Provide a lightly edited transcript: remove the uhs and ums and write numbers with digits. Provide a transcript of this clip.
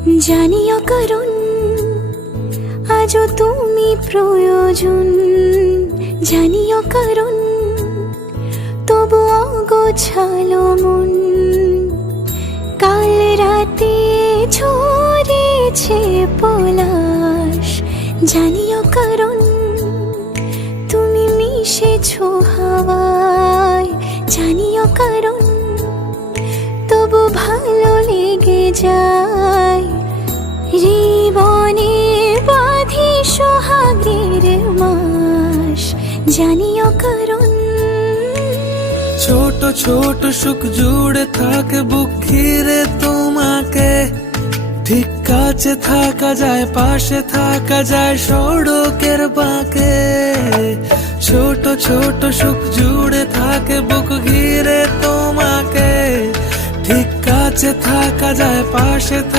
জানিও কারণ আজও তুমি প্রয়োজন, জানিও কারণ তবু অগোছালো মন। কাল রাতে ঝরেছে পলাশ, জানিও কারণ তুমি মিশেছো হাওয়ায়, জানিও কারণ তবু ভালো লেগে যায়। জীবনে বাঁধি সোহাগের মাস, জানিও কারণ ছোট ছোট সুখ জুড়ে থাকে বুক ঘিরে তোমাকে। ঠিক কাছে থাকা যায়, পাশে থাকা যায় সড়কের বাঁকে। ছোট ছোট সুখ জুড়ে থাকে বুক ঘিরে তোমাকে। ঠিক কাছে থাকা যায়, পাশে থাকা